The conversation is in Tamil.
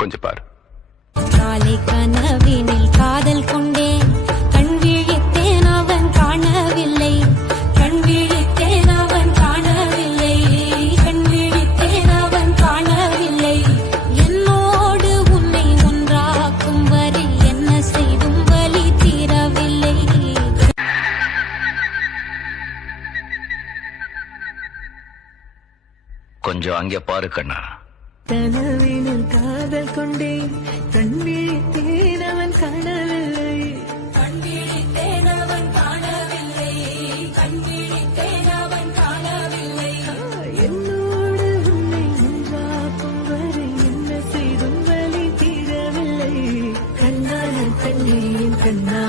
கொஞ்சம் பாரு. காலை கனவினில் காதல் கொண்டேன், கண் விழித்தேன் அவன் காணவில்லை, கண் விழித்தேன் அவன் காணவில்லை, கண் விழித்தேன் அவன் காணவில்லை. என்னோடு உன்னை ஒன்றாக்கும் வரை என்ன செய்தும் வலி தீரவில்லை. கொஞ்சம் அங்கே பாரு கண்ணா. கனவினில் காதல் கொண்டேன், கண் விழித்தேன் அவன் காணவில்லை, கண் விழித்தேன் அவன் காணவில்லை, கண் விழித்தேன் அவன் காணவில்லை. என்னோடு உன்னை ஒன்றாக்கும் வரை என்ன செய்தும் வலி தீரவில்லை. கண்ணான கண்ணே கண்ணா